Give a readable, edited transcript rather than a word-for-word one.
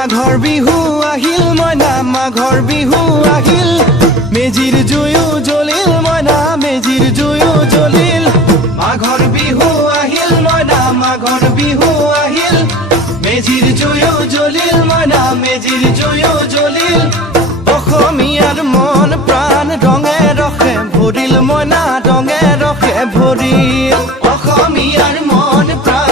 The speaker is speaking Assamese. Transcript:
মাঘৰ বিহু আহিল মইনা মাঘৰ বিহু আহিল মেজিৰ জুয়ো জ্বলিল মইনা মেজিৰ জুয়ো জ্বলিল মাঘৰ বিহু আহিল মইনা মাঘৰ বিহু আহিল মেজিৰ জুয়ো জ্বলিল মইনা মেজিৰ জুয়ো জ্বলিল অসমীয়াৰ মন প্ৰাণ ৰঙে ৰসে ভৰিল মইনা ৰঙে ৰসে ভৰিল অসমীয়াৰ মন প্ৰাণ